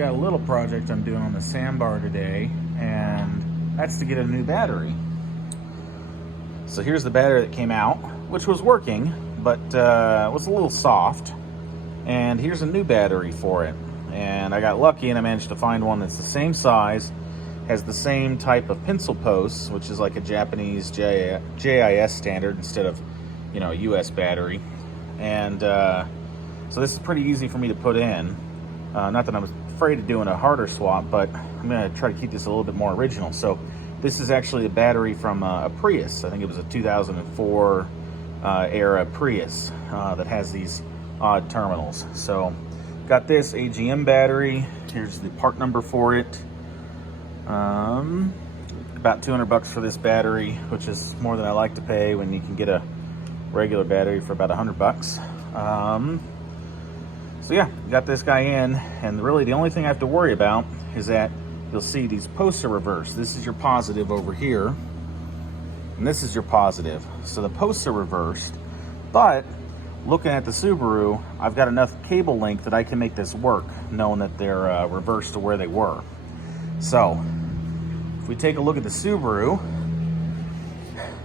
got a little project I'm doing on the Sambar today, and that's to get a new battery. So here's the battery that came out, which was working, but was a little soft. And here's a new battery for it. And I got lucky and I managed to find one that's the same size, has the same type of pencil posts, which is like a Japanese JIS standard instead of, you know, a US battery. And so this is pretty easy for me to put in. Not that I'm afraid of doing a harder swap, but I'm gonna try to keep this a little bit more original. So this is actually a battery from a Prius. I think it was a 2004 era Prius that has these odd terminals. So got this AGM battery. Here's the part number for it. About 200 bucks for this battery, which is more than I like to pay when you can get a regular battery for about 100 bucks. So yeah, got this guy in, and really the only thing I have to worry about is that you'll see these posts are reversed. This is your positive over here, and this is your positive. So the posts are reversed, but looking at the Subaru, I've got enough cable length that I can make this work, knowing that they're reversed to where they were. So if we take a look at the Subaru,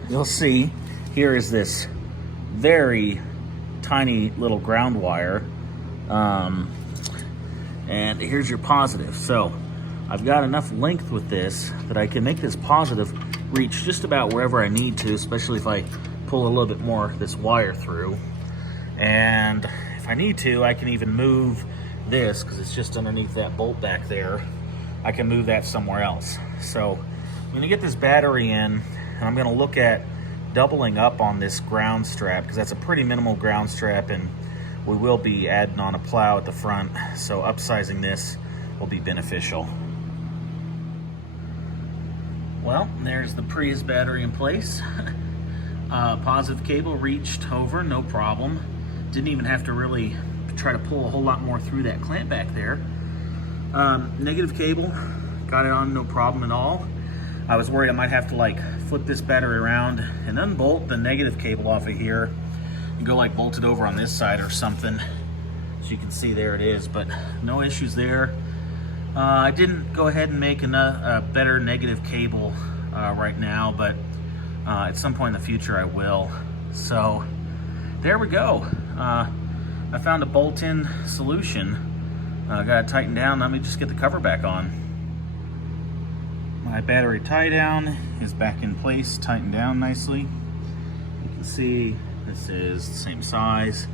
you'll see here is this very tiny little ground wire, and here's your positive. So I've got enough length with this that I can make this positive reach just about wherever I need to, especially if I pull a little bit more of this wire through. And if I need to, I can even move this, because it's just underneath that bolt back there. I can move that somewhere else. So I'm gonna get this battery in, and I'm gonna look at doubling up on this ground strap, because that's a pretty minimal ground strap, and we will be adding on a plow at the front, so upsizing this will be beneficial. Well, there's the Prius battery in place. Positive cable reached over, no problem. Didn't even have to really try to pull a whole lot more through that clamp back there. Negative cable, got it on, no problem at all. I was worried I might have to like flip this battery around and unbolt the negative cable off of here and go like bolt it over on this side or something. As you can see, there it is, but no issues there. I didn't go ahead and make a better negative cable right now, but at some point in the future I will. So there we go. I found a bolt-in solution. Got it tightened down. Let me just get the cover back on. My battery tie down is back in place, tightened down nicely. You can see this is the same size.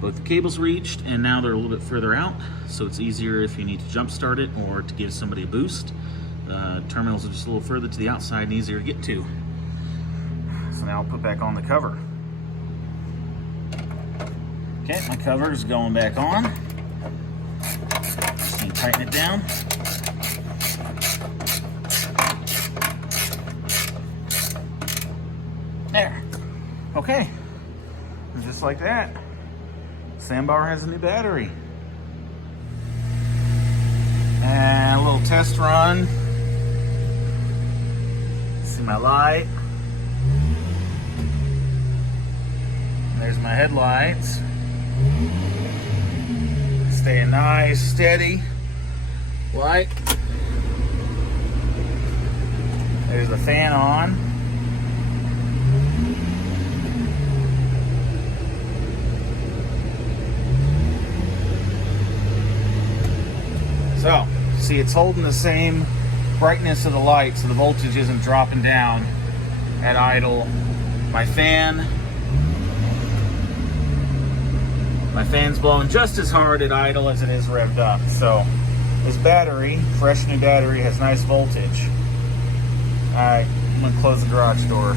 Both the cables reached, and now they're a little bit further out, so it's easier if you need to jump start it or to give somebody a boost. The terminals are just a little further to the outside and easier to get to. So now I'll put back on the cover. Okay, my cover is going back on. Just need to tighten it down. There. Okay. And just like that, Sambar has a new battery. And a little test run. See my light. There's my headlights. Staying nice, steady. Light. There's the fan on. So, see, it's holding the same brightness of the light, so the voltage isn't dropping down at idle. My fan's blowing just as hard at idle as it is revved up. So this battery, fresh new battery, has nice voltage. All right, I'm gonna close the garage door.